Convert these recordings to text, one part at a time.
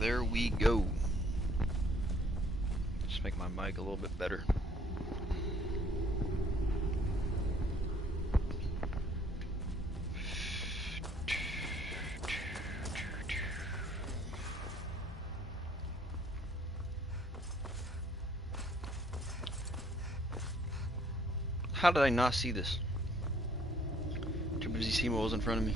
There we go. Just make my mic a little bit better. How did I not see this? Too busy seeing what was in front of me.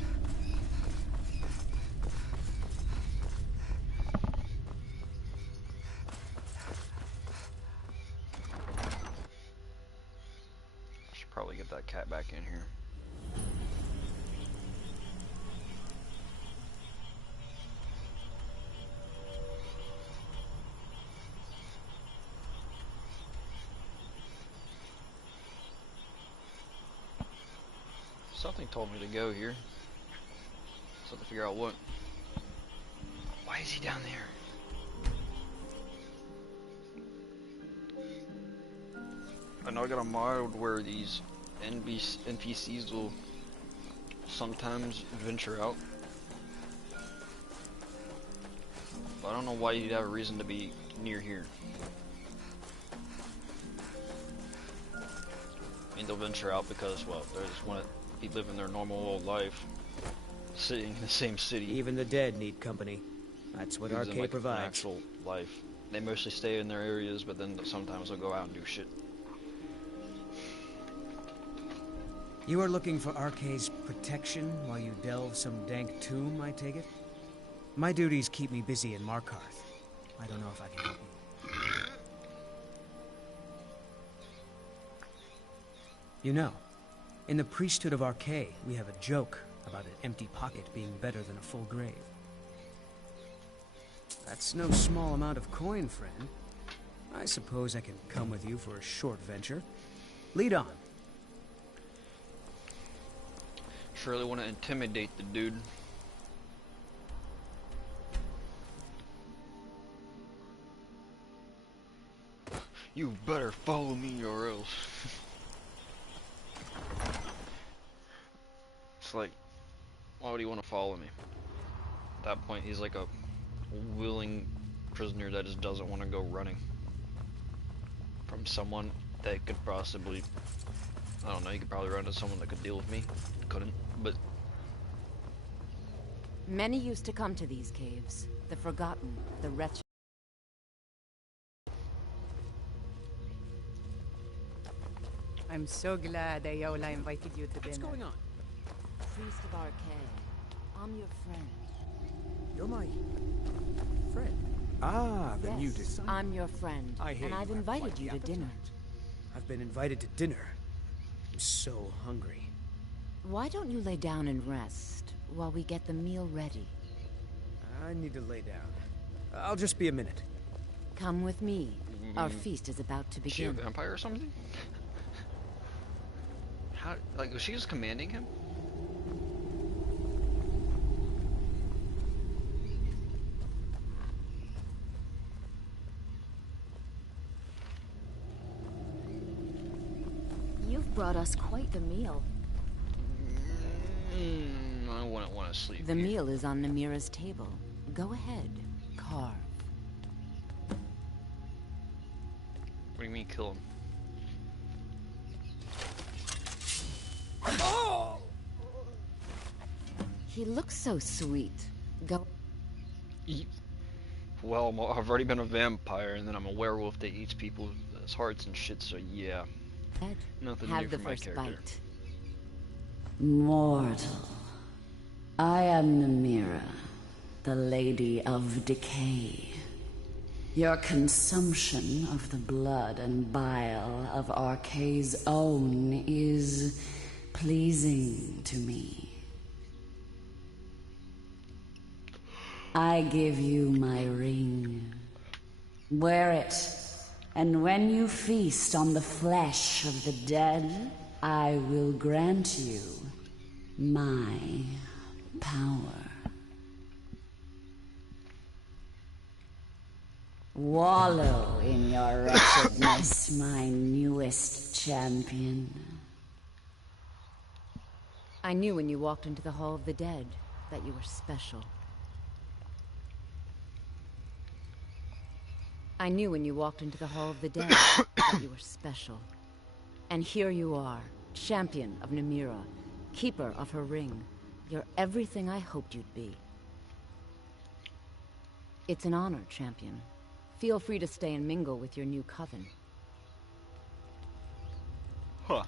Should probably get that cat back in here. Something told me to go here. So I have to figure out what. Why is he down there? I know I got a mod where these NPCs will sometimes venture out. But I don't know why you'd have a reason to be near here. I mean, they'll venture out because, well, they just want to be living their normal old life, sitting in the same city. Even the dead need company. That's what Arcade provides. An actual life. They mostly stay in their areas, but then sometimes they'll go out and do shit. You are looking for Arcade's protection while you delve some dank tomb, I take it? My duties keep me busy in Markarth. I don't know if I can help you. You know, in the priesthood of Arcade, we have a joke about an empty pocket being better than a full grave. That's no small amount of coin, friend. I suppose I can come with you for a short venture. Lead on. Surely want to intimidate the dude. You better follow me or else. It's like, why would he want to follow me? At that point, he's like a willing prisoner that just doesn't want to go running from someone that could possibly, I don't know, you could probably run into someone that could deal with me. Couldn't, but... Many used to come to these caves. The forgotten, the wretched. I'm so glad Ayola invited you to dinner. What's going on? Priest of Arcade. I'm your friend. You're my friend. Ah, the new disciple. I'm your friend, and I've invited you to dinner. I've been invited to dinner. I'm so hungry. Why don't you lay down and rest while we get the meal ready? I need to lay down. I'll just be a minute. Come with me. Our feast is about to begin. Is she a vampire or something? How, like, was she just commanding him? You've brought us quite the meal. I wouldn't want to sleep. The meal is on Namira's table. Go ahead, carve. What do you mean kill him? Oh! He looks so sweet. Go. Well, I've already been a vampire, and then I'm a werewolf that eats people's hearts and shit, so yeah. Ed, Nothing have new the for my first character. bite. Mortal, I am Namira, the Lady of Decay. Your consumption of the blood and bile of Arcade's own is pleasing to me. I give you my ring. Wear it, and when you feast on the flesh of the dead, I will grant you my power. Wallow in your wretchedness, my newest champion. I knew when you walked into the Hall of the Dead that you were special. I knew when you walked into the Hall of the Dead that you were special. And here you are, champion of Namira, keeper of her ring. You're everything I hoped you'd be. It's an honor, champion. Feel free to stay and mingle with your new coven. Huh.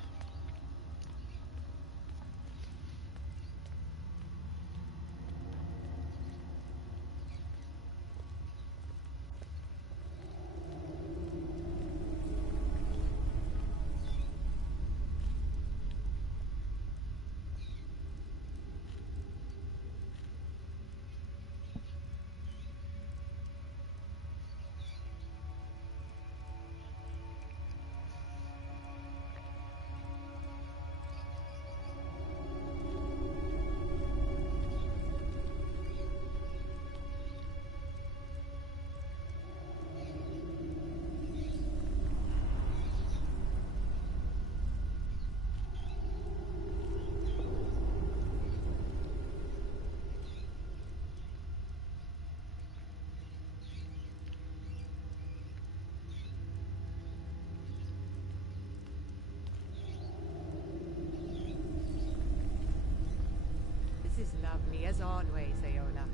This is lovely as always, Ayola.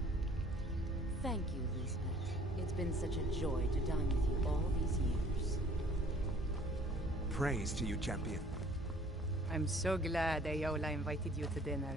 Thank you, Lisbeth. It's been such a joy to dine with you all these years. Praise to you, champion. I'm so glad Ayola invited you to dinner.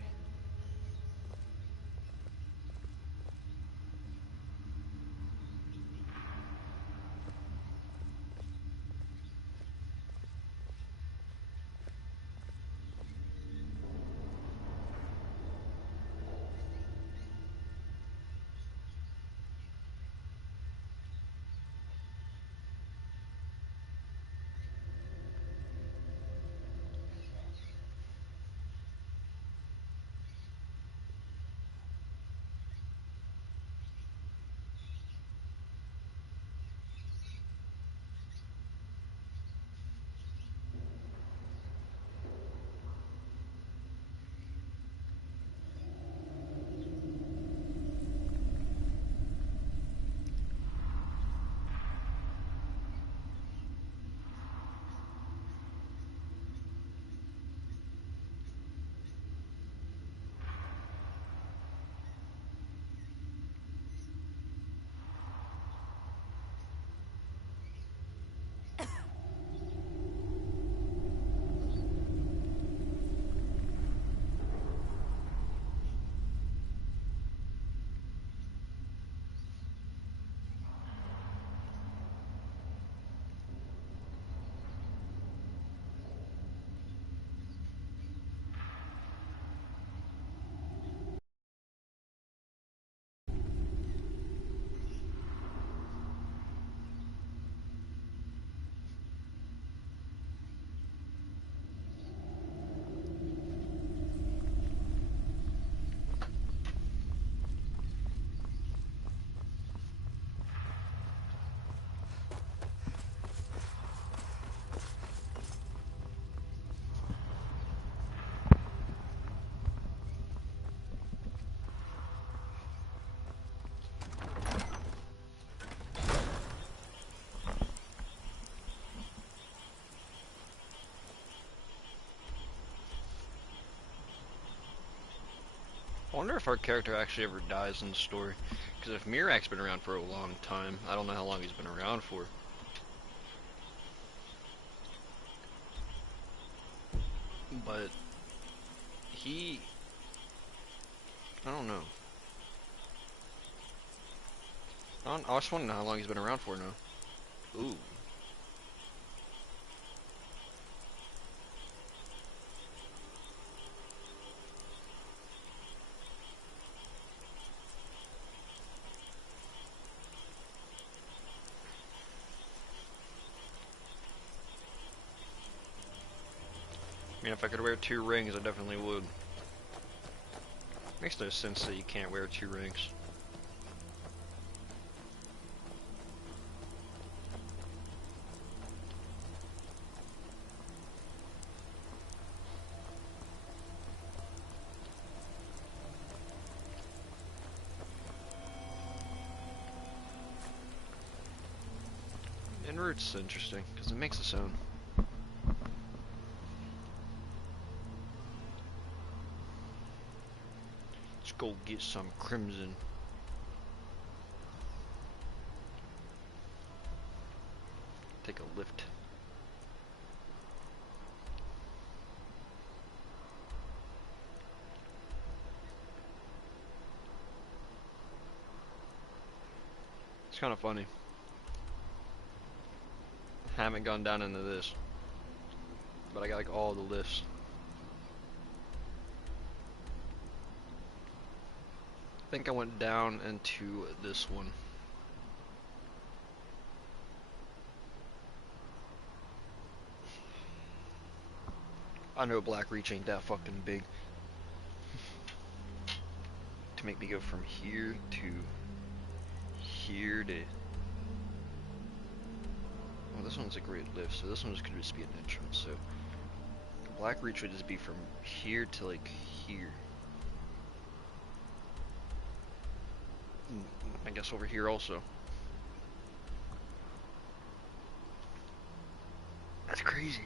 I wonder if our character actually ever dies in the story. Because if Mirak's been around for a long time, I don't know how long he's been around for. But I don't know. I just want to know how long he's been around for now. Ooh. I mean, if I could wear 2 rings, I definitely would. Makes no sense that you can't wear 2 rings. Invert's interesting, because it makes a sound. Let's go get some crimson. Take a lift. It's kind of funny. Haven't gone down into this, but I got like all the lifts. I think I went down into this one. I know Black Reach ain't that fucking big to make me go from here to here to... Well, this one's a great lift, so this one's gonna just be an entrance, so... Black Reach would just be from here to, like, here. I guess over here also. That's crazy.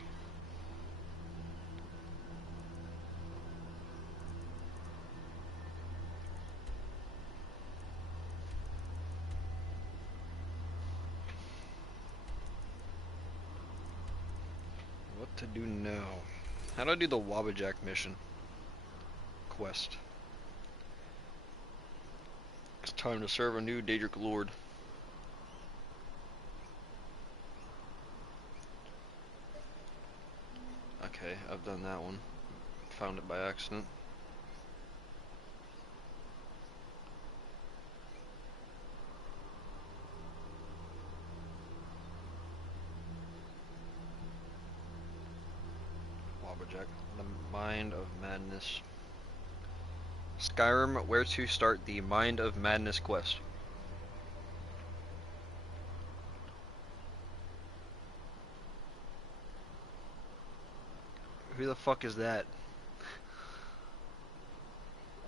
What to do now? How do I do the Wabbajack mission? Quest. It's time to serve a new Daedric Lord. Okay, I've done that one. Found it by accident. Wabbajack, the Mind of Madness. Skyrim, where to start the Mind of Madness quest. Who the fuck is that?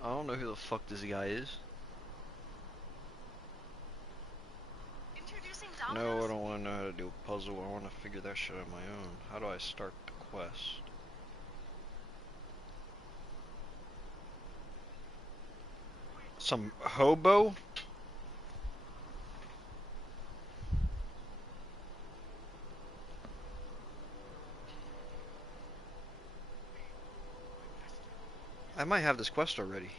I don't know who the fuck this guy is. No, I don't want to know how to do a puzzle. I want to figure that shit on my own. How do I start the quest? Some hobo? I might have this quest already.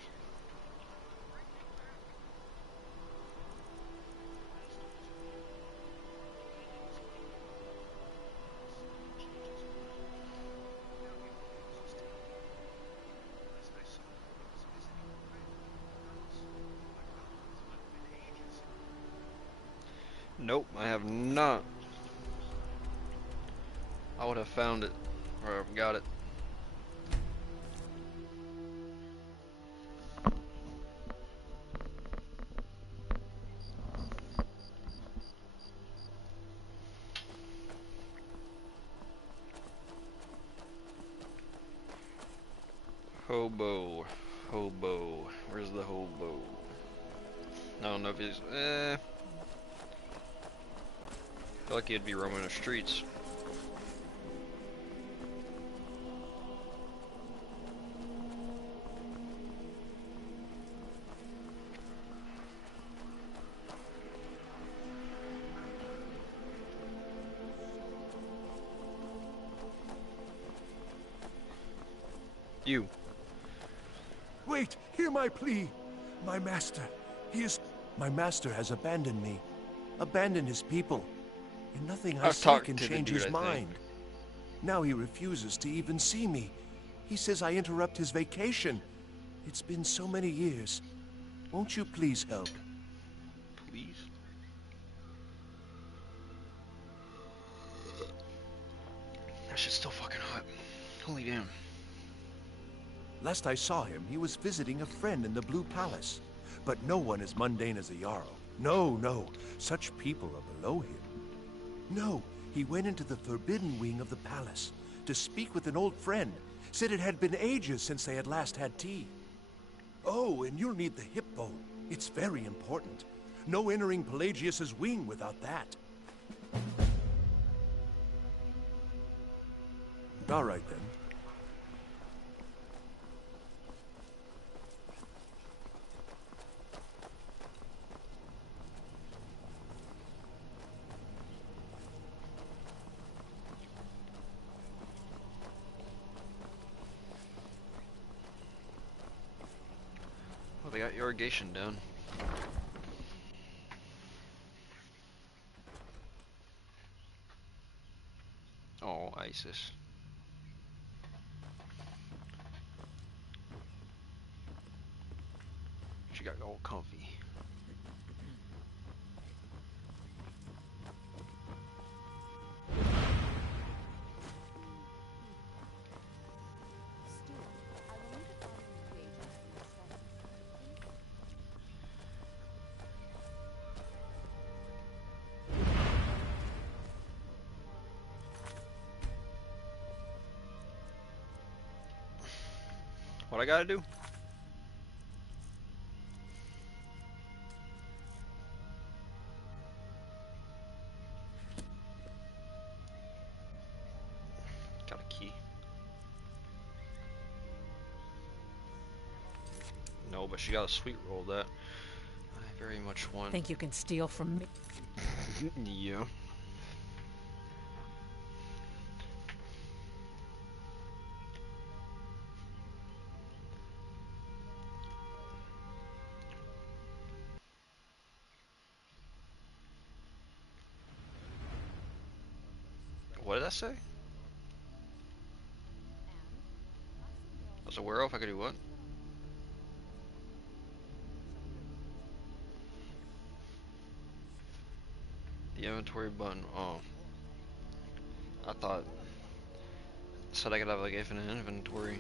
Nope, I have not. I would have found it, or I've got it. Hobo, hobo, where's the hobo? I don't know if he's, I feel like he'd be roaming the streets. You. Wait, hear my plea. My master, my master has abandoned me. Abandoned his people. And nothing I say can change his mind. Now he refuses to even see me. He says I interrupt his vacation. It's been so many years. Won't you please help? Please? That shit's still fucking hot. Holy damn. Last I saw him, he was visiting a friend in the Blue Palace. But no one as mundane as a Jarl. No, no. Such people are below him. No, he went into the forbidden wing of the palace to speak with an old friend. Said it had been ages since they had last had tea. Oh, and you'll need the hip bone. It's very important. No entering Pelagius's wing without that. All right, then. Well, they got irrigation down. Oh, ISIS. She got all comfy. What I gotta do? Got a key. No, but she got a sweet roll that I very much want. Think you can steal from me? Yeah. What did I say? I was aware of I could do what? The inventory button. Oh. I thought it said I could have like infinite inventory.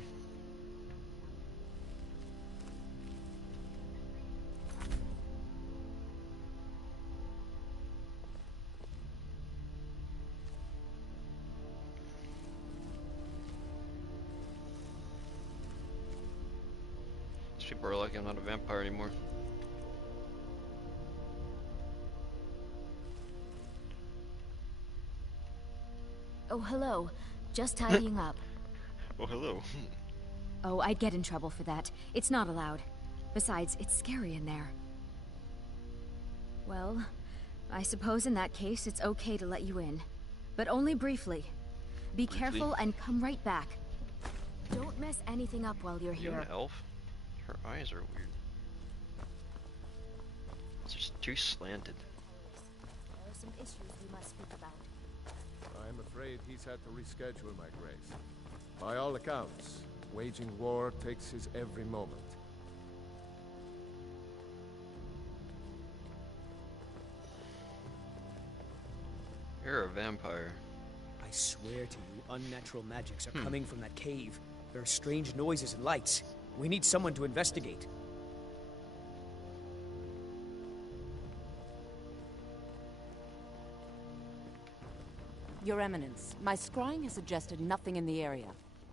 These people are like I'm not a vampire anymore. Oh, hello. Just tidying up. Oh, hello. Oh, I'd get in trouble for that. It's not allowed. Besides, it's scary in there. Well, I suppose in that case it's okay to let you in. But only briefly. Be careful and come right back. Don't mess anything up while you're You here. an elf? Her eyes are weird. It's just too slanted. There are some issues we must speak about. I'm afraid he's had to reschedule, my grace. By all accounts, waging war takes his every moment. You're a vampire. I swear to you, unnatural magics are coming from that cave. There are strange noises and lights. We need someone to investigate. Your Eminence, my scrying has suggested nothing in the area.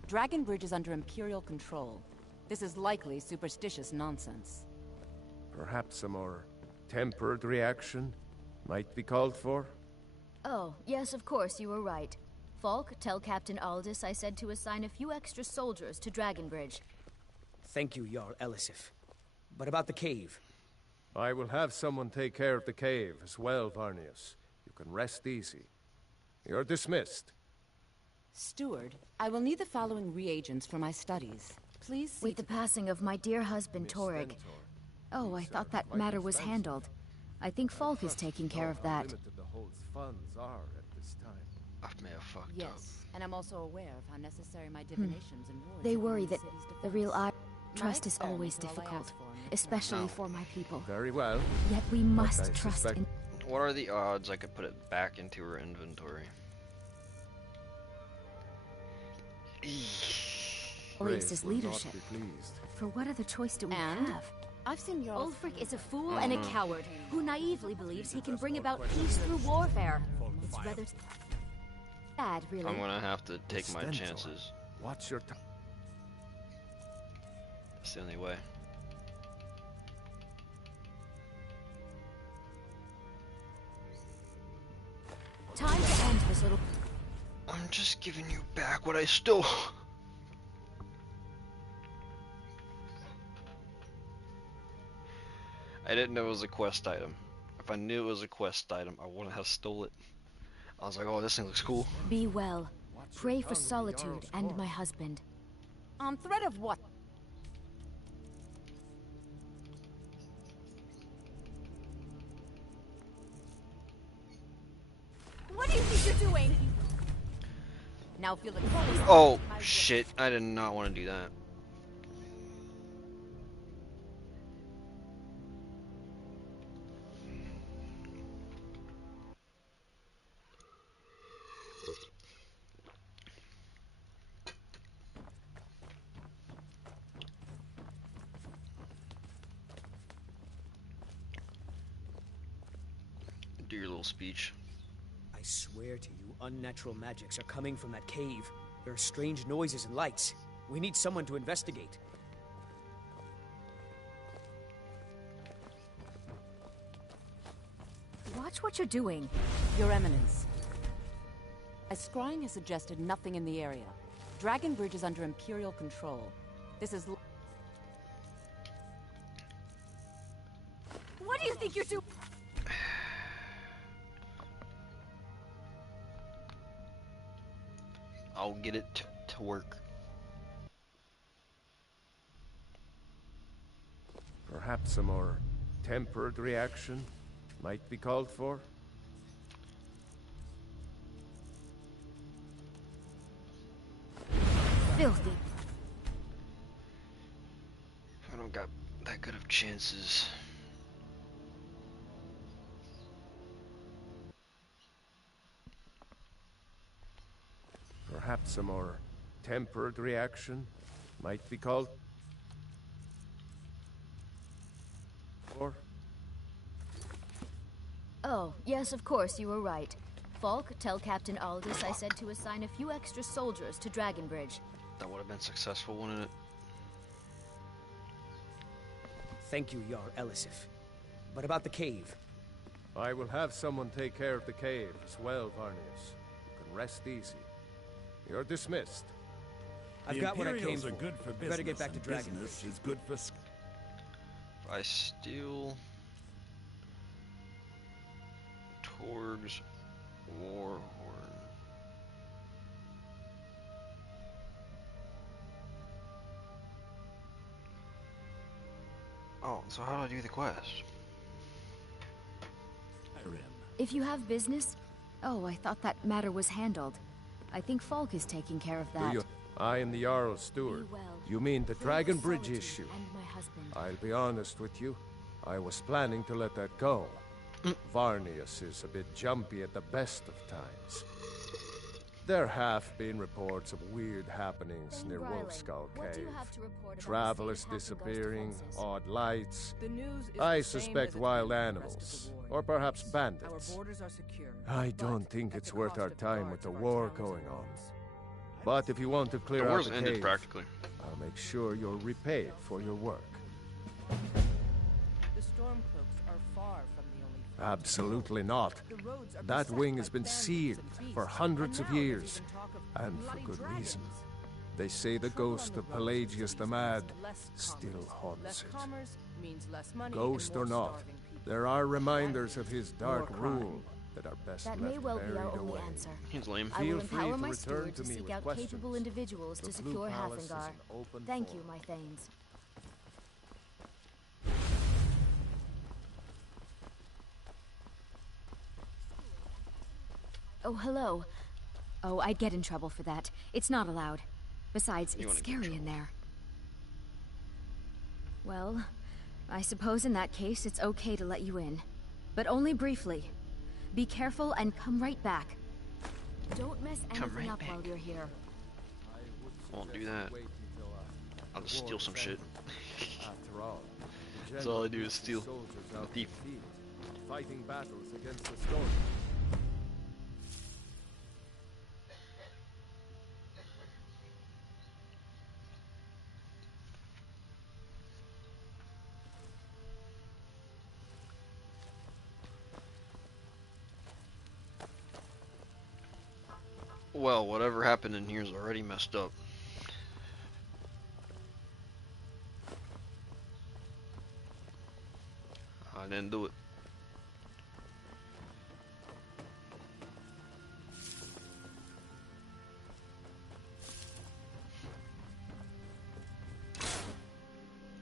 Dragon Bridge is under Imperial control. This is likely superstitious nonsense. Perhaps a more tempered reaction might be called for? Oh, yes, of course, you were right. Falk, tell Captain Aldous I said to assign a few extra soldiers to Dragonbridge. Thank you, Jarl Elisif. But about the cave? I will have someone take care of the cave as well, Varnius. You can rest easy. You're dismissed. Steward, I will need the following reagents for my studies. Please see With the passing of my dear husband, Torrig. Oh, I thought that matter was handled. I think Falk is taking care of that. Limited the hold's funds are at this time. I may have fucked up. Yes, and I'm also aware of how necessary my divinations and wars They have been worry in that city's the defense. real My trust is always experiments are all I difficult, ask for, Miss especially No. for my people. Very well. Yet we I must trust suspect- in... What are the odds I could put it back into her inventory? Oasis will not leadership. be pleased. For what other choice do we And? have? I've seen your Ulfric is a fool and a coward who naively believes he can bring about peace through warfare. It's rather sad, really. I'm gonna have to take my Stentor. chances. Watch your time. That's the only way. Time to end this little... I'm just giving you back what I stole. I didn't know it was a quest item. If I knew it was a quest item, I wouldn't have stole it. I was like, oh, this thing looks cool. Be well. Pray for Solitude and my husband. On threat of what? What do you think you're doing? Now feel the Oh, shit. I did not want to do that. Do your little speech. I swear to you, unnatural magics are coming from that cave. There are strange noises and lights. We need someone to investigate. Watch what you're doing. Your Eminence. As scrying has suggested, nothing in the area. Dragon Bridge is under Imperial control. This is... What do you think you're doing? I'll get it to work. Perhaps a more tempered reaction might be called for. Filthy. I don't got that good of chances. Perhaps a more tempered reaction might be called for. Oh, yes, of course, you were right. Falk, tell Captain Aldous I said to assign a few extra soldiers to Dragon Bridge. That would have been successful, wouldn't it? Thank you, Yar Elisif. But about the cave? I will have someone take care of the cave as well, Varnius. You can rest easy. You're dismissed. I've got what I came Imperials for. are good for business. Better get back to and Dragon business Bridge. is good for. I steal Torg's Warhorn. Oh, so how do I do the quest? Skyrim. If you have business... Oh, I thought that matter was handled. I think Falk is taking care of that. Do you? I am the Jarl's steward. Be well. You mean the Pray for Dragon Bridge Solitude issue? and my husband. I'll be honest with you. I was planning to let that go. Varnius is a bit jumpy at the best of times. There have been reports of weird happenings near Riley, Wolfskull what do Cave. you have to report about Travelers the Sand Half and disappearing, Ghost Fences? odd lights. The news is I the same suspect as it's wild been for the rest animals, of the war. or perhaps Our bandits. borders are secure. I don't but think at it's the worth cost our of the time with guards the of our war towns going and on. roads. But if you want to The clear out war's the ended cave, practically. I'll make sure you're repaid for your work. The Stormcloaks are far from the only threat. Absolutely not. The roads are That beset wing by has been bandits sealed and beasts, for hundreds and of now there's years, even talk of and for bloody good dragons. reason. They say the Trouble ghost on of the roads Pelagius the means Mad less still commerce. haunts Less it. commerce means less money Ghost and or more not, starving people. there are reminders of his dark More crime. rule that are best That left may well be buried our only away. answer. He's lame. I will Feel free empower to my return steward to to me seek with out questions. capable individuals The to Blue secure Palace is Hathengard. an open Thank forum. you, my thanes. Oh, hello. Oh, I'd get in trouble for that. It's not allowed. Besides, You it's wanna get in scary in trouble. there. Well, I suppose in that case it's okay to let you in. But only briefly. Be careful and come right back. Don't mess Come anything right up back. while you're here. Won't do that. Wait until, I'll just the steal war some is shit. ended. After all, the That's all I do general is keeps steal. his soldiers I'm a out in thief. the field, fighting battles against the storm. Well, whatever happened in here is already messed up. I didn't do it.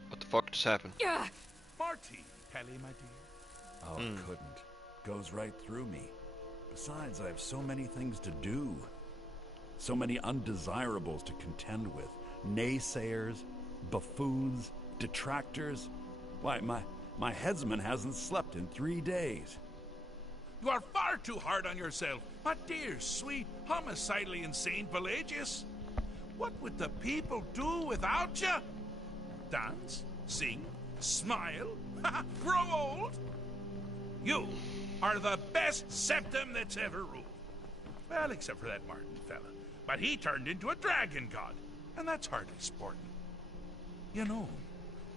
What the fuck just happened? Marty, Kelly, my dear. Oh, couldn't. Goes right through me. Besides, I have so many things to do. So many undesirables to contend with. Naysayers, buffoons, detractors. Why, my headsman hasn't slept in 3 days. You are far too hard on yourself, my dear, sweet, homicidally insane Pelagius. What would the people do without you? Dance, sing, smile, grow old? You are the best septum that's ever ruled. Well, except for that Martin fella. But he turned into a dragon god, and that's hardly sporting. You know,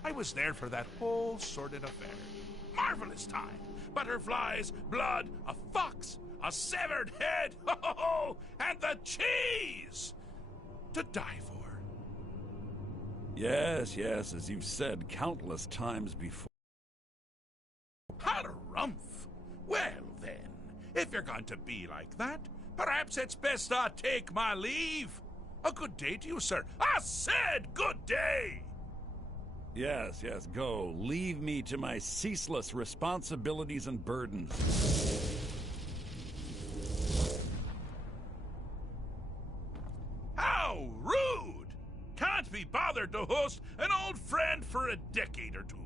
I was there for that whole sordid affair. Marvelous time. Butterflies, blood, a fox, a severed head, ho ho ho, and the cheese to die for. Yes, as you've said countless times before. Harumph! Well then, if you're going to be like that, perhaps it's best I take my leave. A good day to you, sir. I said good day! Yes, go. Leave me to my ceaseless responsibilities and burdens. How rude! Can't be bothered to host an old friend for a decade or two.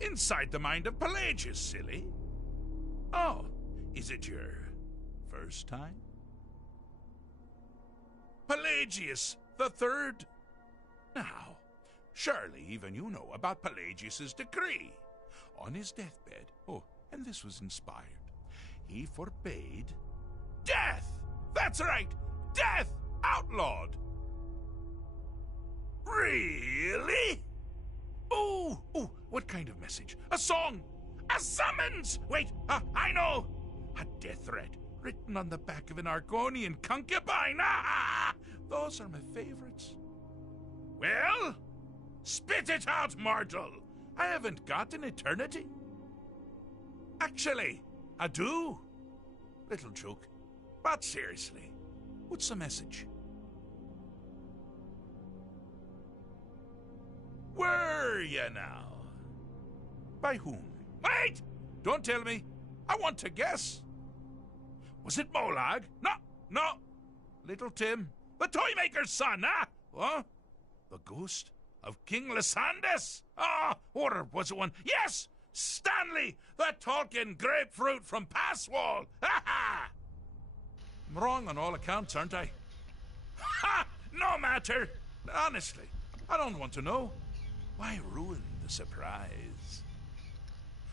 Inside the mind of Pelagius, silly. Oh, is it your first time? Pelagius the Third? Now, surely even you know about Pelagius's decree. On his deathbed, oh, and this was inspired, he forbade death! That's right! Death outlawed! Really? Oh, what kind of message? A song? A summons! Wait, I know! A death threat written on the back of an Argonian concubine! Ah, those are my favorites. Well, spit it out, mortal! I haven't got an eternity. Actually, I do. Little joke. But seriously, what's the message? Were you now? By whom? Wait! Don't tell me. I want to guess. Was it Molag? No. Little Tim. The Toymaker's son, huh? What? The ghost of King Lysandas? Or was it one? Yes! Stanley, the talking grapefruit from Passwall! Ha ha! I'm wrong on all accounts, aren't I? Ha! No matter! Honestly, I don't want to know. Why ruin the surprise?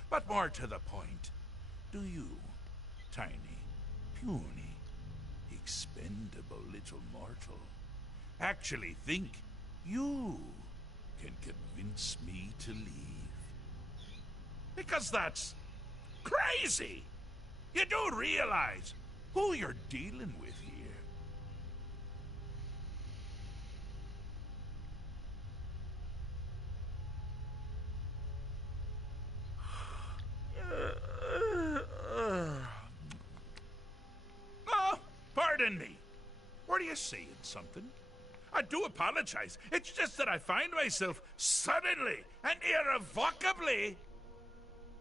But more to the point, do you, tiny, puny, expendable little mortal, actually think you can convince me to leave? Because that's crazy! You do realize who you're dealing with here. Oh, pardon me. Were you saying something? I do apologize. It's just that I find myself suddenly and irrevocably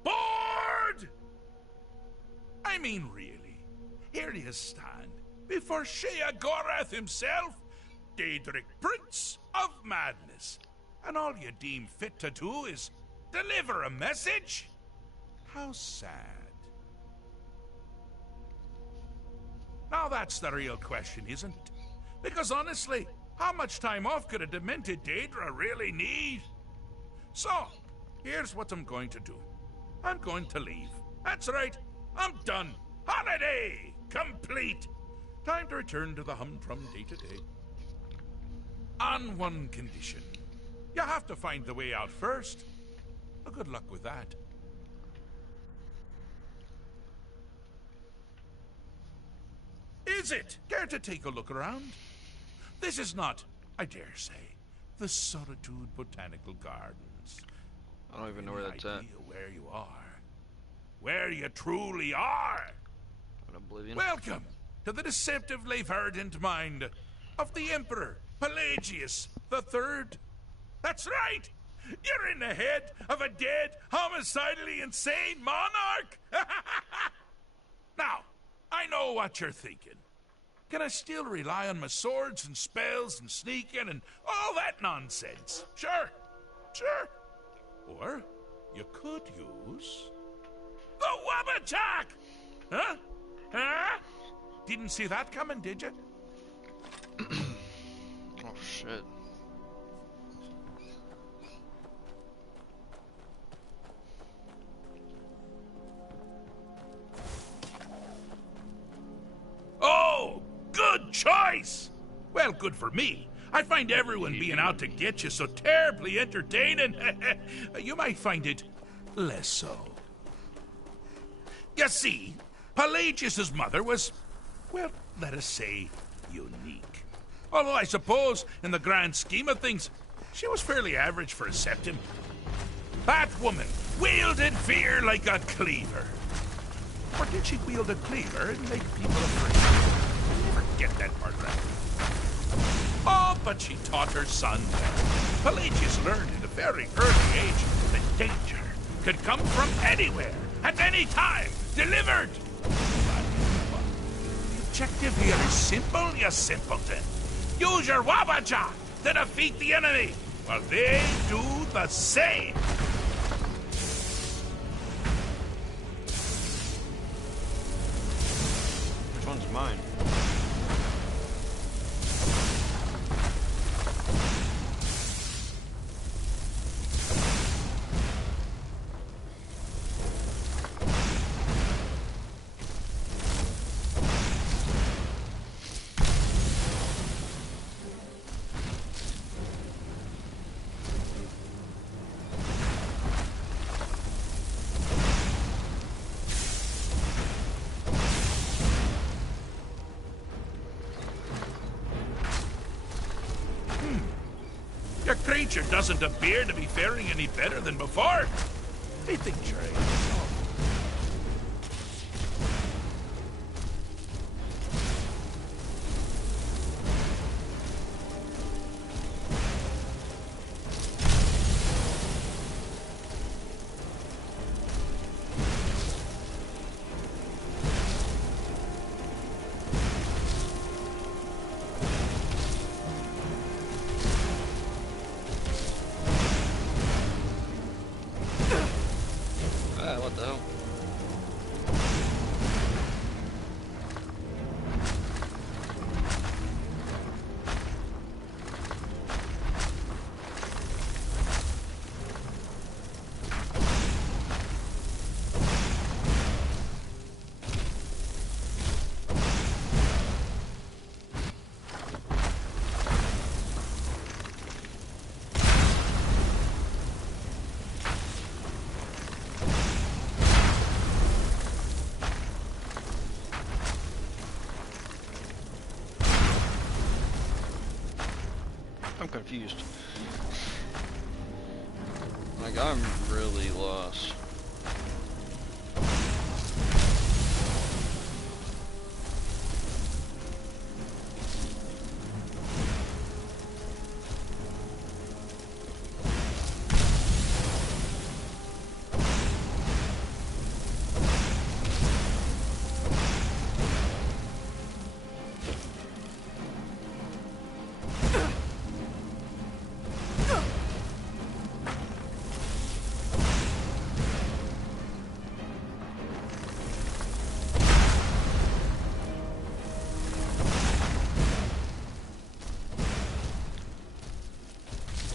bored! I mean, really, here you stand before Sheogorath himself, Daedric Prince of Madness, and all you deem fit to do is deliver a message? How sad. Now that's the real question, isn't it? Because honestly, how much time off could a demented Daedra really need? So, here's what I'm going to do. I'm going to leave. That's right, I'm done. Holiday complete. Time to return to the humdrum day-to-day. On one condition. You have to find the way out first. Well, good luck with that. is it? Care to take a look around? This is not, I dare say, the Solitude Botanical Gardens. I don't even know where that's at. Idea where you are. Where you truly are. An oblivion. Welcome to the deceptively verdant mind of the Emperor Pelagius III. That's right! You're in the head of a dead, homicidally insane monarch! Now, I know what you're thinking. Can I still rely on my swords and spells and sneaking and all that nonsense? Sure, sure. Or you could use the Wabachak! Huh? Huh? Didn't see that coming, did you? Oh, shit. Oh, good choice! Well, good for me. I find everyone being out to get you so terribly entertaining. You might find it less so. You see, Pelagius's mother was, well, let us say, unique. Although I suppose, in the grand scheme of things, she was fairly average for a septim. That woman wielded fear like a cleaver. Or did she wield a cleaver and make people afraid? I never get that part right. Oh, but she taught her son well. Pelagius learned at a very early age that danger could come from anywhere, at any time, delivered. But the objective here is simple, you simpleton. Use your Wabaja to defeat the enemy, while they do the same. Which one's mine? Your creature doesn't appear to be faring any better than before. I think you're right. What the hell? I'm confused. Like, I'm really lost.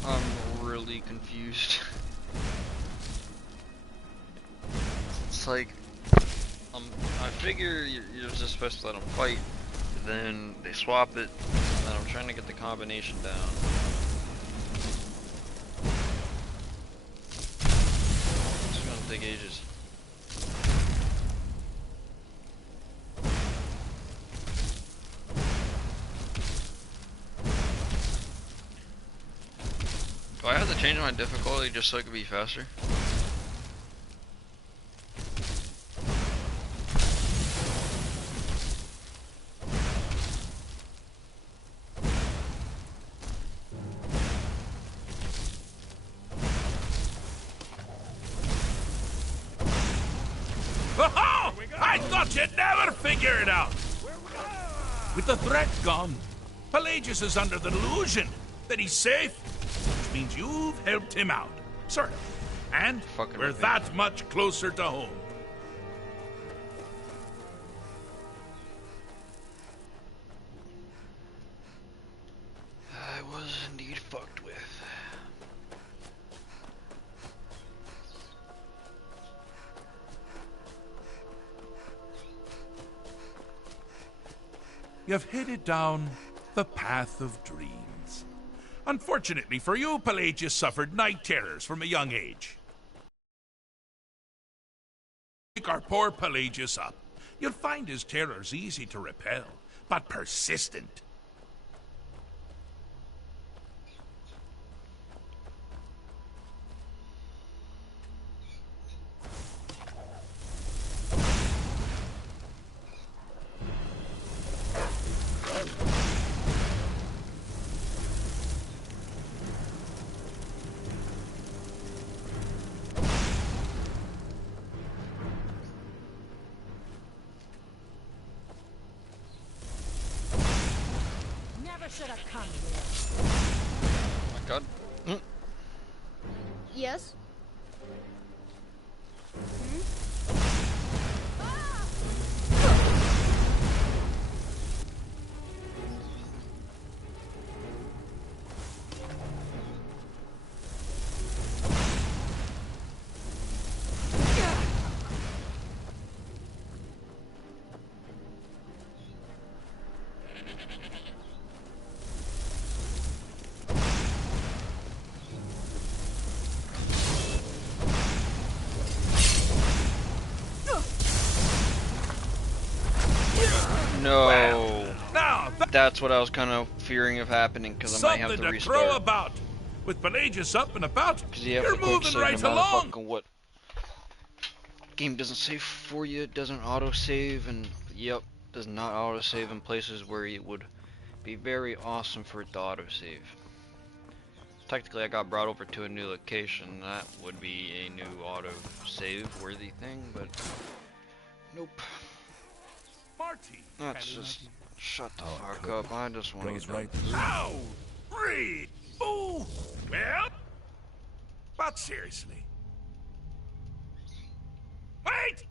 I'm really confused. It's like, I figure you're just supposed to let them fight, then they swap it, and I'm trying to get the combination down. It's gonna take ages. change my difficulty just so it could be faster? Oh, I thought you'd never figure it out. With the threat gone, Pelagius is under the delusion that he's safe, which means you've helped him out. Sort of. And we're that much closer to home. I was indeed fucked with. You've headed down the path of dreams. Unfortunately for you, Pelagius suffered night terrors from a young age. Pick our poor Pelagius up. You'll find his terrors easy to repel, but persistent. Should have come here. Oh my god. Yes? No. Well, now that's what I was kind of fearing of happening, because I might have to something restart. to crow about. With Pelagius up and about, Because you have you're to quit moving certain right amount along. of fucking what. Game doesn't save for you, it doesn't auto-save, and yep, does not auto-save in places where it would be very awesome for it to auto-save. Technically, I got brought over to a new location. That would be a new auto-save worthy thing, but nope. Marty. That's just shut the fuck up. I just want to get Goes done. right through. Ow! Reed! Ooh! Well? But seriously. Wait!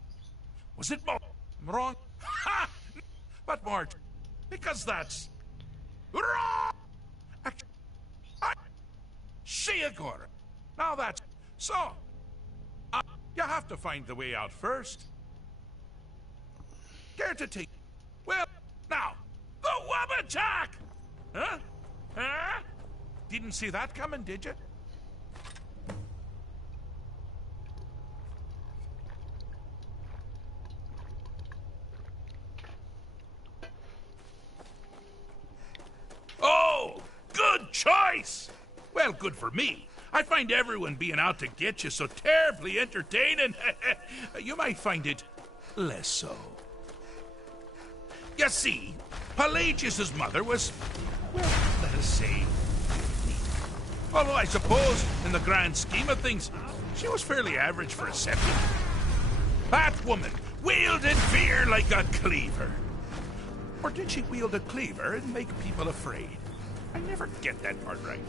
Was it Mo? I'm wrong? Ha! But Mart, because that's wrong! She agora. Now that's so. You have to find the way out first. Care to take? Well, now the Wabbajack! Huh? Huh? Didn't see that coming, did you? Oh, good choice! Well, good for me. I find everyone being out to get you so terribly entertaining. You might find it less so. You see, Pelagius's mother was, well, let us say, although I suppose, in the grand scheme of things, she was fairly average for a septic. That woman wielded fear like a cleaver. Or did she wield a cleaver and make people afraid? I never get that part right.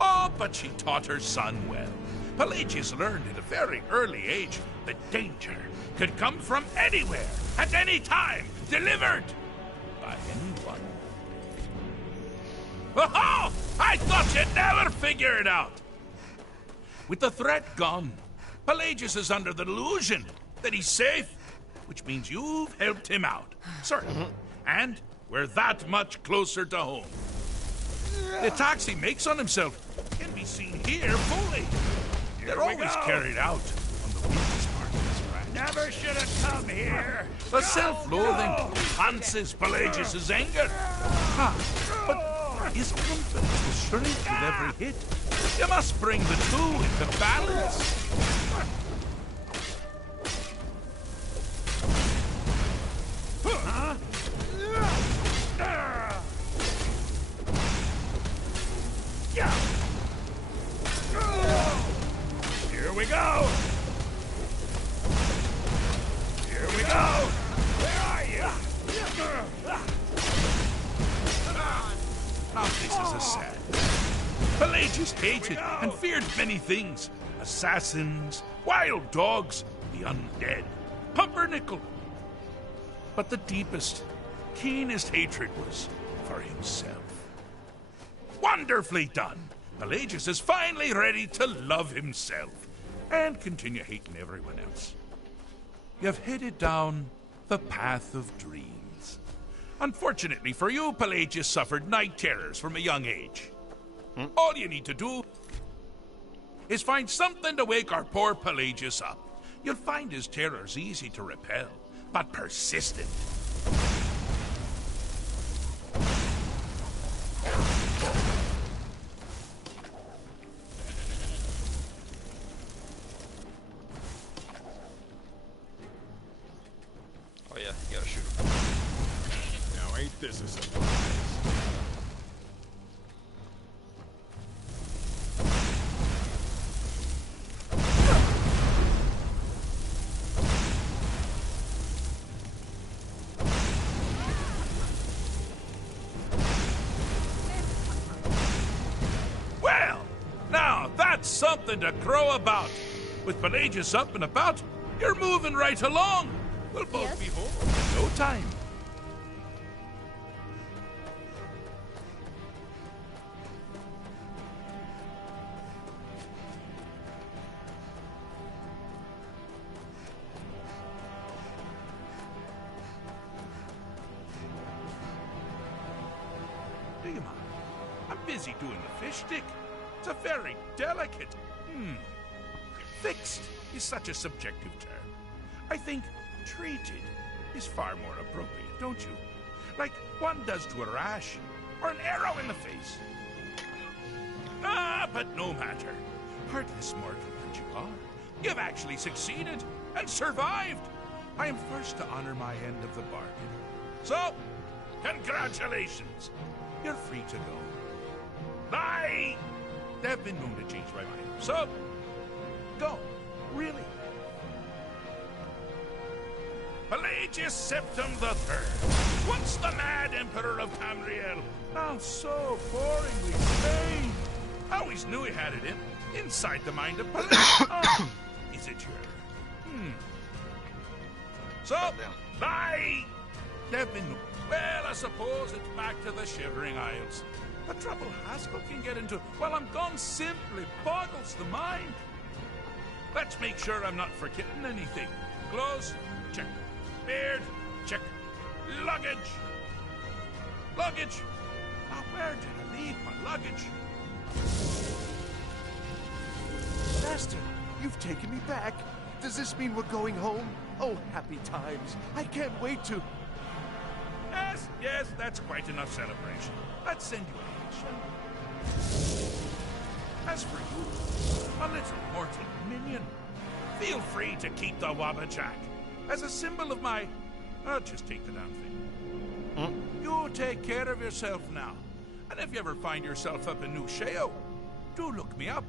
Oh, but she taught her son well. Pelagius learned at a very early age that danger could come from anywhere, at any time, delivered by anyone. Oh, I thought you'd never figure it out. With the threat gone, Pelagius is under the delusion that he's safe, which means you've helped him out, certainly. And we're that much closer to home. The attacks he makes on himself can be seen here fully. They're always carried out on the weakest part of his branch. Never should have come here. The self-loathing enhances Pelagius's anger. But his confidence will shrink with every hit. You must bring the two into balance. Huh? Here we go. Here we go. Where are you? Now this is a sad. Pelagius hated and feared many things. Assassins, wild dogs, the undead, pumpernickel. But the deepest, keenest hatred was for himself. Wonderfully done! Pelagius is finally ready to love himself and continue hating everyone else. You've headed down the path of dreams. Unfortunately for you, Pelagius suffered night terrors from a young age. All you need to do is find something to wake our poor Pelagius up. You'll find his terrors easy to repel, but persistent. Oh yeah, you gotta shoot him. Now ain't this a surprise? Well, now that's something to crow about. With Pelagius up and about, you're moving right along. We'll both be home in no time. Do you mind? I'm busy doing the fish stick. It's a very delicate. Fixed is such a subjective term. I think treated is far more appropriate, don't you? Like one does to a rash or an arrow in the face. But no matter. Heartless mortal that you are, you've actually succeeded and survived. I am first to honor my end of the bargain. So, congratulations. You're free to go. I've been known to change my mind. So, go. Really. Pelagius Septim III, once the mad emperor of Tamriel, now so boringly slain. I always knew he had it inside the mind of Pelagius. Is it your... So, well, I suppose it's back to the Shivering Isles. The trouble Haskell can get into while I'm gone simply boggles the mind. Let's make sure I'm not forgetting anything. Clothes, check. Beard, check. Luggage. Luggage. Now, where did I leave my luggage? Master, you've taken me back. Does this mean we're going home? Oh, happy times. I can't wait to... Yes, that's quite enough celebration. Let's send you a shall we? As for you, a little mortal minion, feel free to keep the Wabbajack as a symbol of my... just take the damn thing. You take care of yourself now. And if you ever find yourself up in New Sheo, do look me up.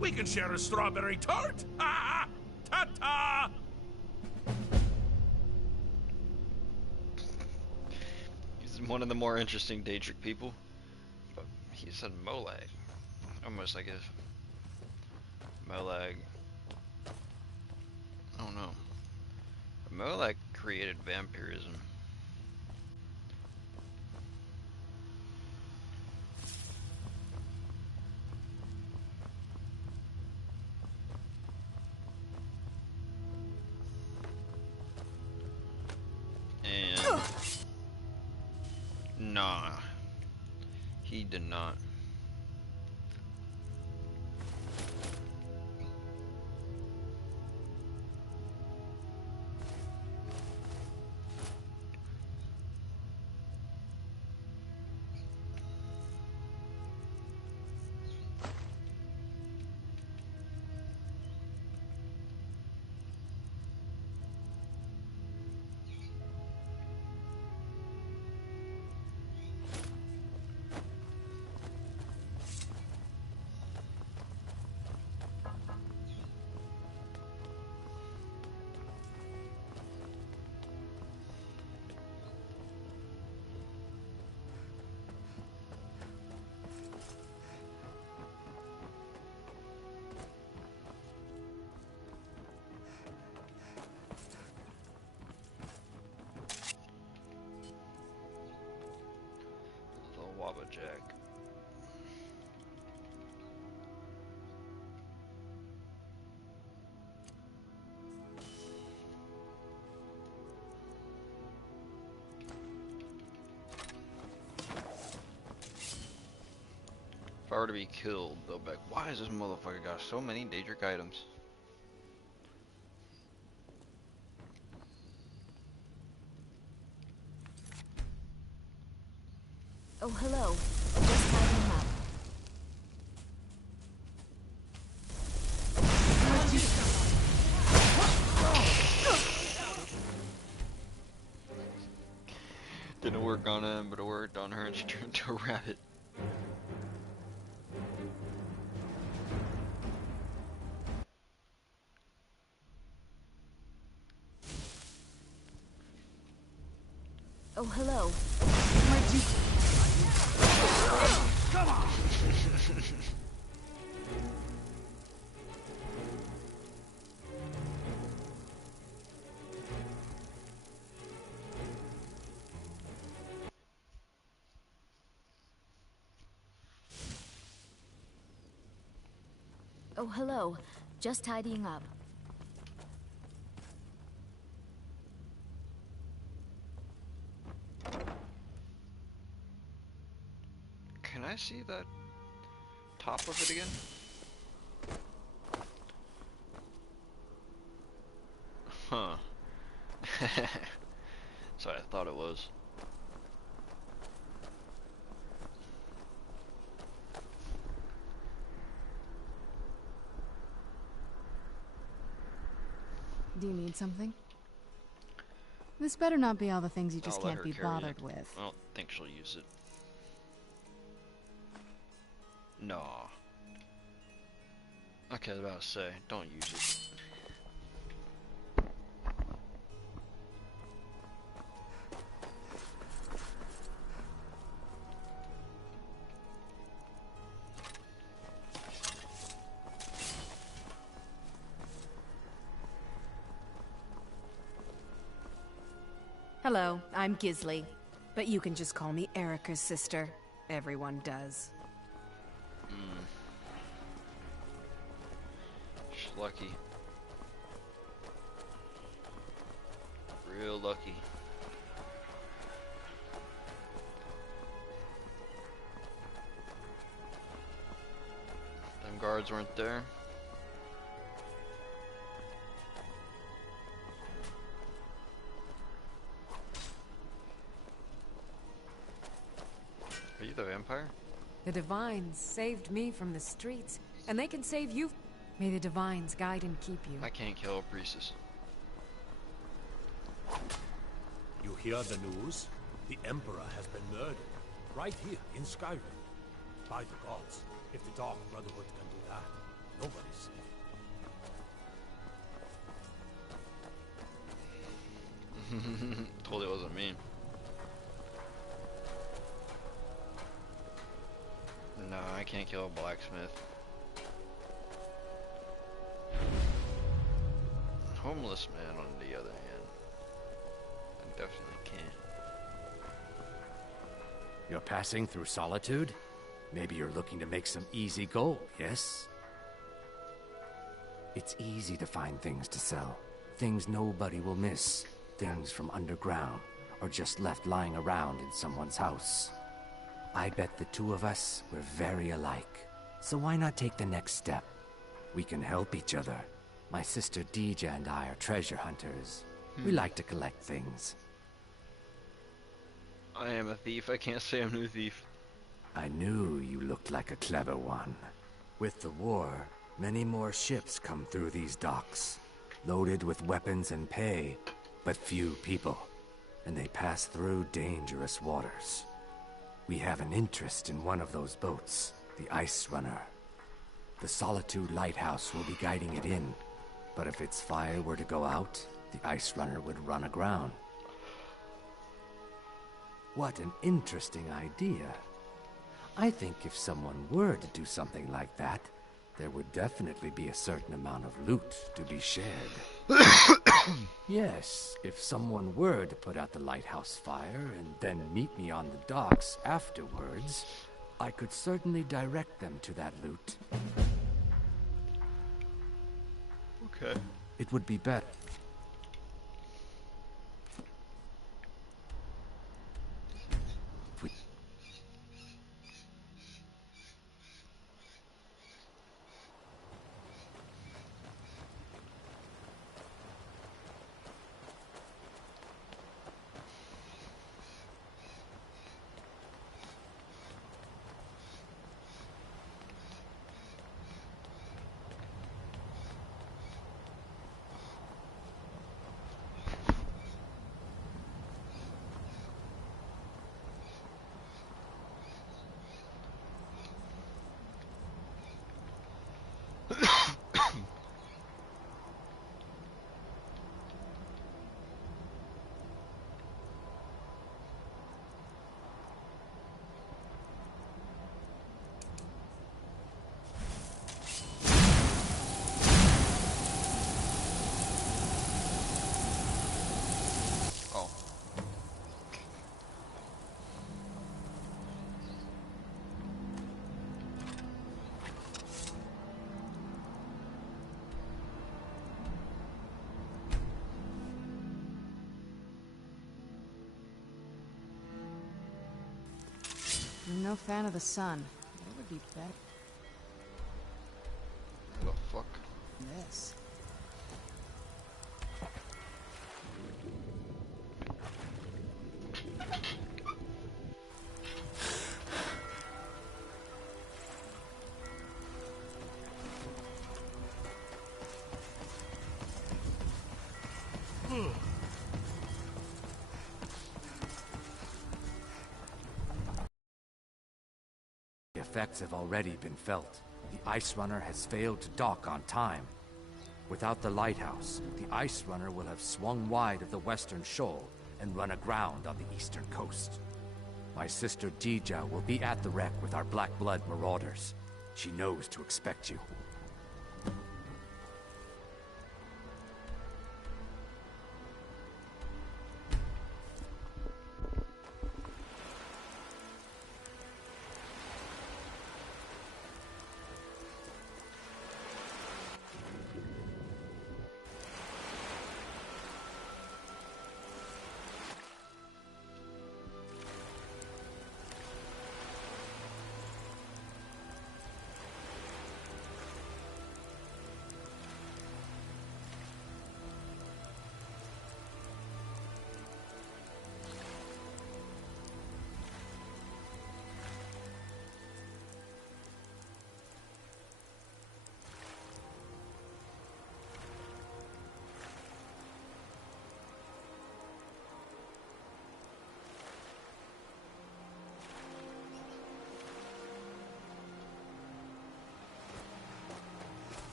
We can share a strawberry tart. Ta-ta! He's one of the more interesting Daedric people. But he said Molag. Almost like if Molag... I don't know. Molag created vampirism. And nah, he did not. are to be killed, they'll be like, why is this motherfucker got so many Daedric items? Oh, hello. Just tidying up. Didn't work on him, but it worked on her and she turned into a rabbit. Oh, hello. Come on! Oh, hello. Just tidying up. Can I see that top of it again? Huh. Sorry, I thought it was. Do you need something? This better not be all the things you just I'll let can't her be carry bothered it. with. I don't think she'll use it. No. Okay, I was about to say, don't use it. Hello, I'm Gisley. But you can just call me Erica's sister. Everyone does. She's lucky. Real lucky. Them guards weren't there. Are you the vampire? The Divines saved me from the streets, and they can save you. May the Divines guide and keep you. I can't kill a priestess. You hear the news? The Emperor has been murdered. Right here, in Skyrim. By the gods. If the Dark Brotherhood can do that, nobody's safe. Totally wasn't me. No, I can't kill a blacksmith. Homeless man, on the other hand, I definitely can. You're passing through Solitude? Maybe you're looking to make some easy gold, yes? It's easy to find things to sell. Things nobody will miss. Things from underground, or just left lying around in someone's house. I bet the two of us were very alike. So why not take the next step? We can help each other. My sister Deja and I are treasure hunters. We like to collect things. I am a thief. I can't say I'm no thief. I knew you looked like a clever one. With the war, many more ships come through these docks, loaded with weapons and pay, but few people, and they pass through dangerous waters. We have an interest in one of those boats, the Ice Runner. The Solitude Lighthouse will be guiding it in, but if its fire were to go out, the Ice Runner would run aground. What an interesting idea. I think if someone were to do something like that, there would definitely be a certain amount of loot to be shared. Yes, if someone were to put out the lighthouse fire and then meet me on the docks afterwards, I could certainly direct them to that loot. Okay. It would be better. I'm no fan of the sun, but it would be better. What the fuck? This. The effects have already been felt. The Ice Runner has failed to dock on time. Without the lighthouse, the Ice Runner will have swung wide of the western shoal and run aground on the eastern coast. My sister Dija will be at the wreck with our Black Blood marauders. She knows to expect you.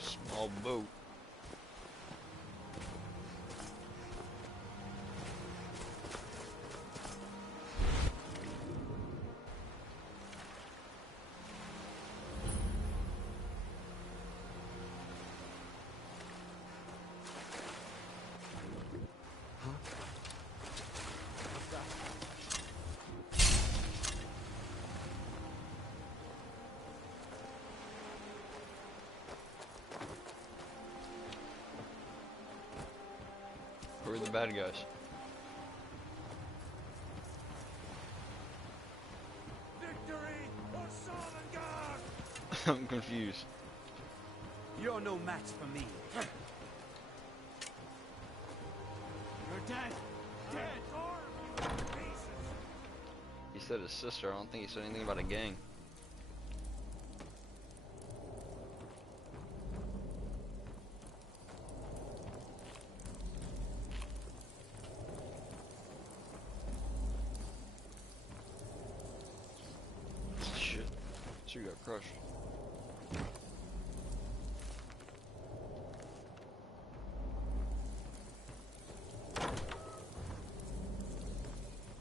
Small boat. Who are the bad guys? Victory or Sovngarde! I'm confused. You're no match for me. You're dead. Dead. He said his sister. I don't think he said anything about a gang. Shit. So you got crushed.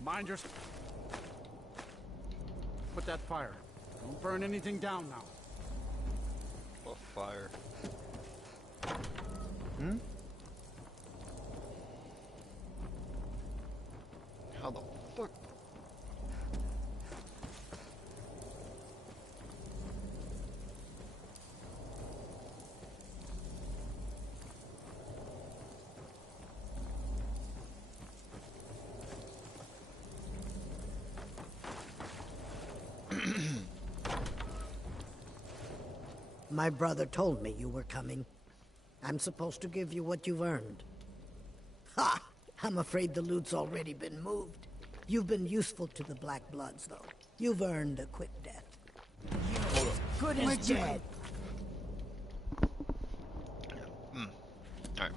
Mind your... Put that fire. Don't burn anything down now. Oh, fire. Hmm? How the fuck? My brother told me you were coming. I'm supposed to give you what you've earned. Ha! I'm afraid the loot's already been moved. You've been useful to the Black Bloods, though. You've earned a quick death. Good as dead. Alright.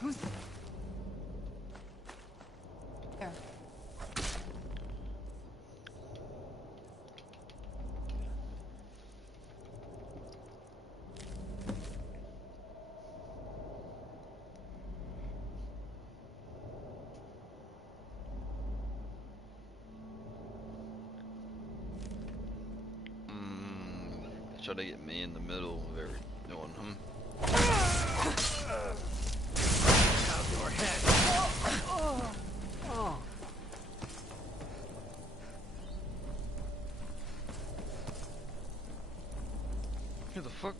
Who's there? Try to get me in the middle of everyone, Outdoor head. Who the fuck?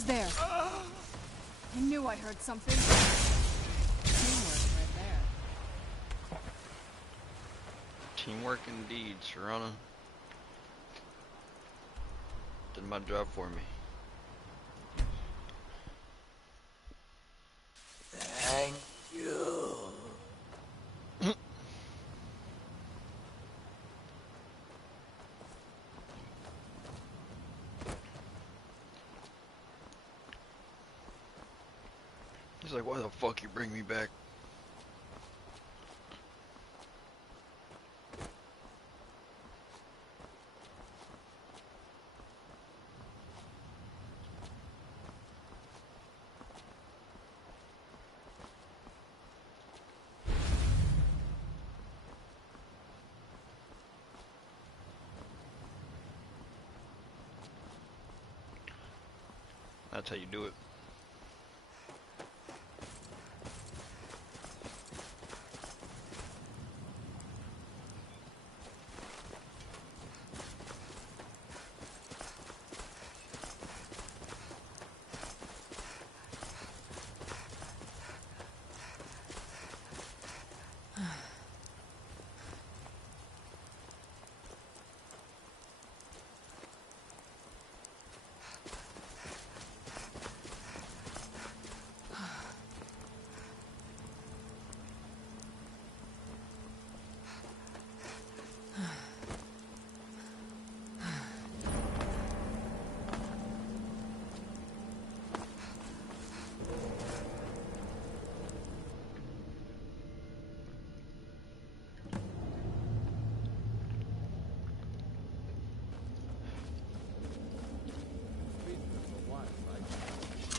Who's there? I knew I heard something. Teamwork right there. Teamwork indeed, Serana. Did my job for me. Thank you. He's like, why the fuck you bring me back? That's how you do it.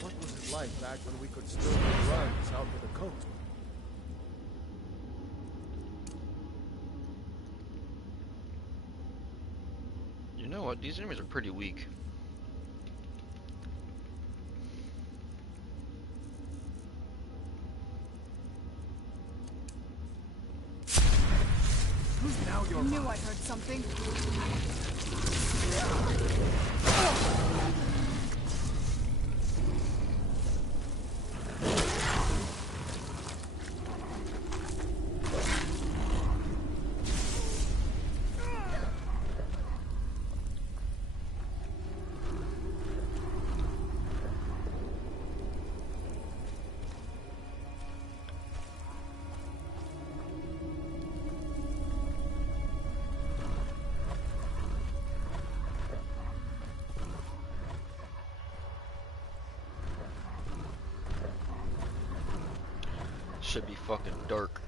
What was it like back when we could still make runs out to the coast? You know what? These enemies are pretty weak. Now I knew I heard something. Should be fucking dark.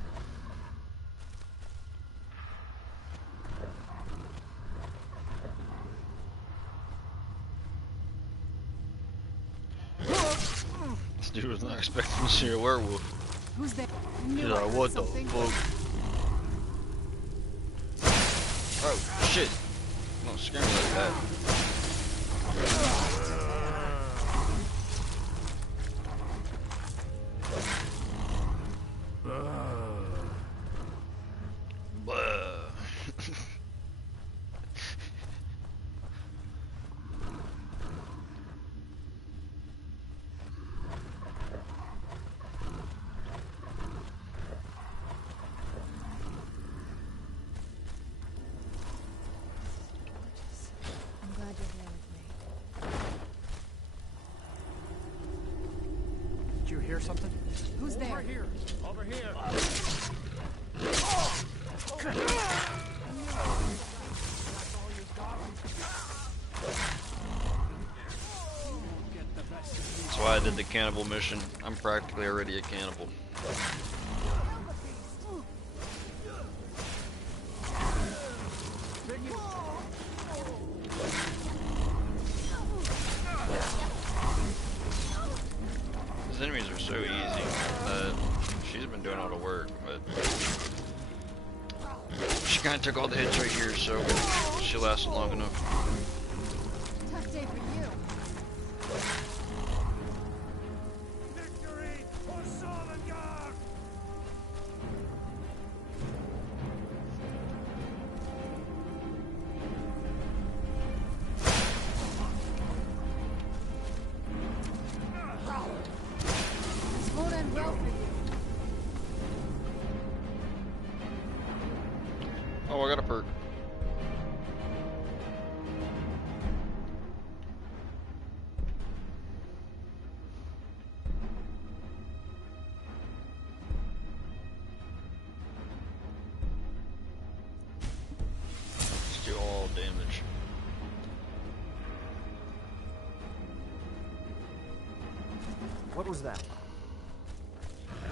This dude was not expecting to see a werewolf. Who's there? He's like, what the fuck? Oh, shit. Don't scare me like that. I'm glad you're here with me. Did you hear something? Who's there? Over here. Over here. That's why I did the cannibal mission. I'm practically already a cannibal. These enemies are so easy. She's been doing all the work, but she kind of took all the hits right here, so she lasted long enough. Tough day for you. Victory for Solengard! Oh, I got a perk. Let's do all damage. What was that?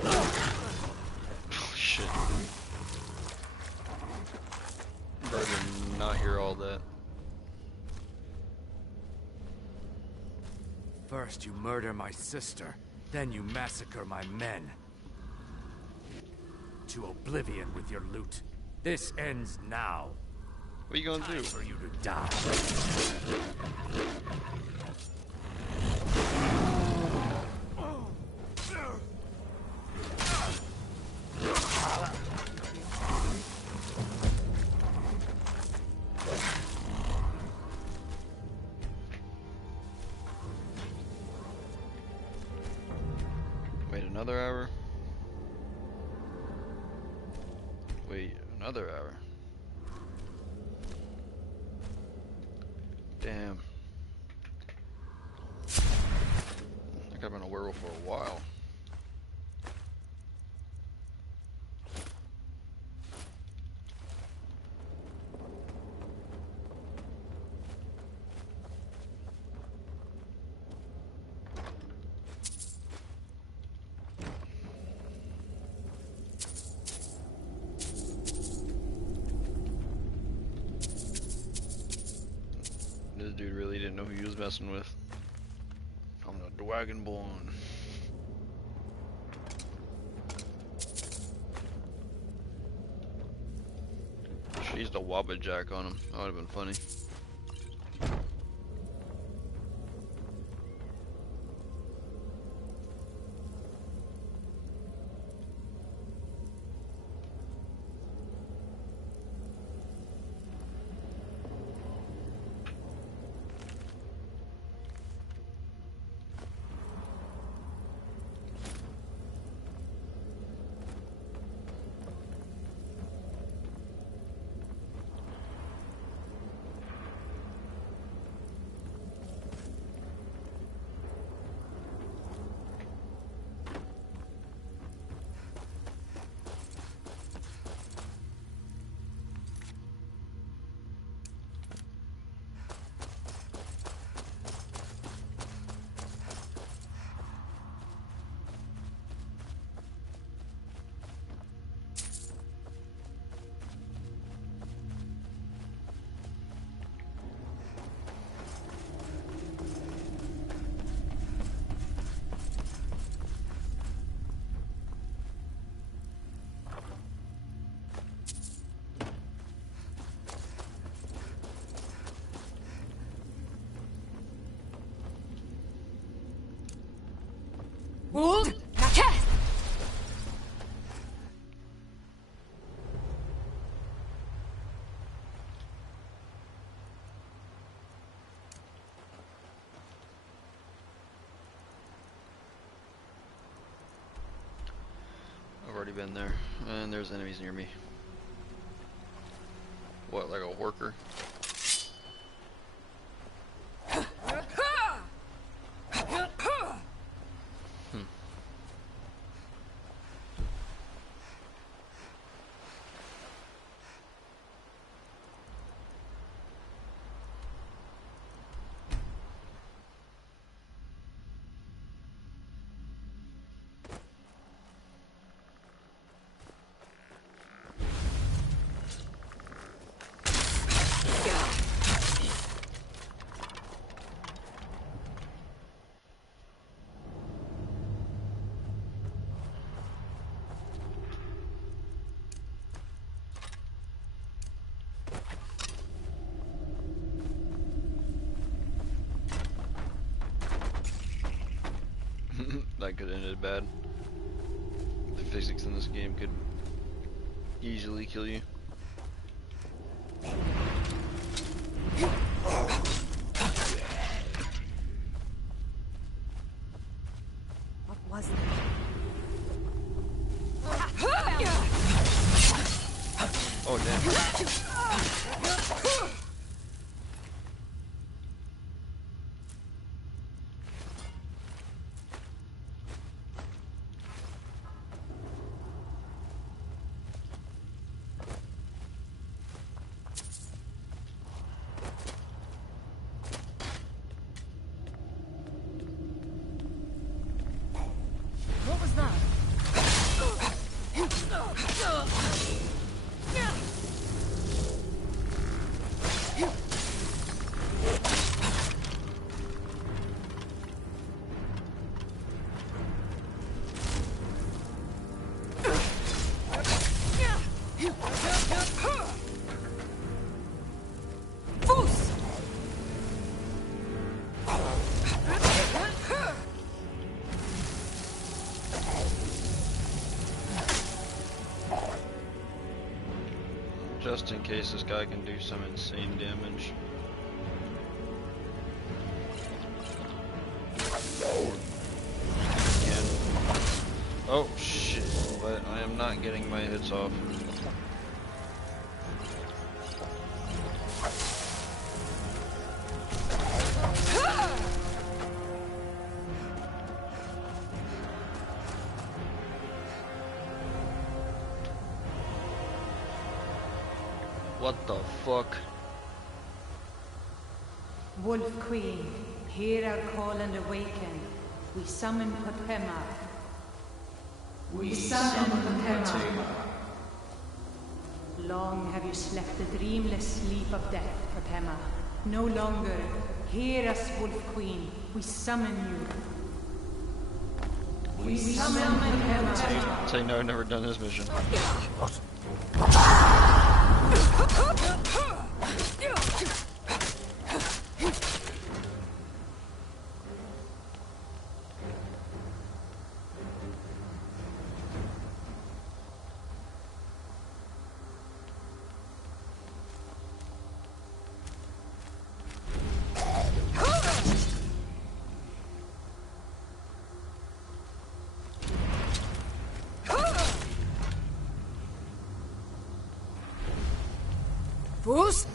Oh shit. Bro, did not hear all that. First you murder my sister, then you massacre my men. To oblivion with your loot. This ends now. What are you gonna do? For you to die. Wait another hour? Wait another hour. Damn. I think I've been a werewolf for a while. This dude really didn't know who he was messing with. I'm the Dragonborn. She's the Wabbajack on him. That would have been funny. I've already been there, and there's enemies near me. What, like a worker? That could have ended bad. The physics in this game could easily kill you. What was that? Oh, damn. What was that? Just in case this guy can do some insane damage. Again. Oh shit, but I am not getting my hits off. What the fuck? Wolf Queen, hear our call and awaken. We summon Potema. We summon Potema. Long have you slept the dreamless sleep of death, Potema. No longer. Hear us, Wolf Queen. We summon you. We summon Potema. Say no, never done this mission. Fus,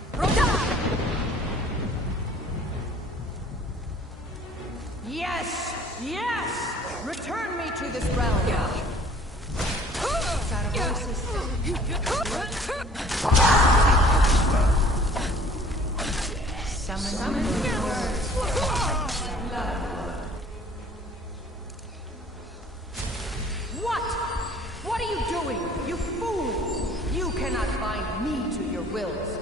Yes! Yes! Return me to this realm! Summon What? What are you doing? You fools! You cannot bind me to your wills.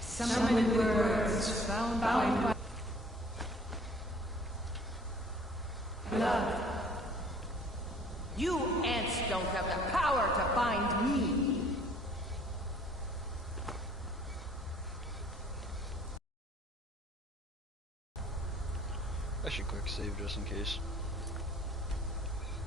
Summon words found by blood. You ants don't have the power to bind me. I should quick save just in case.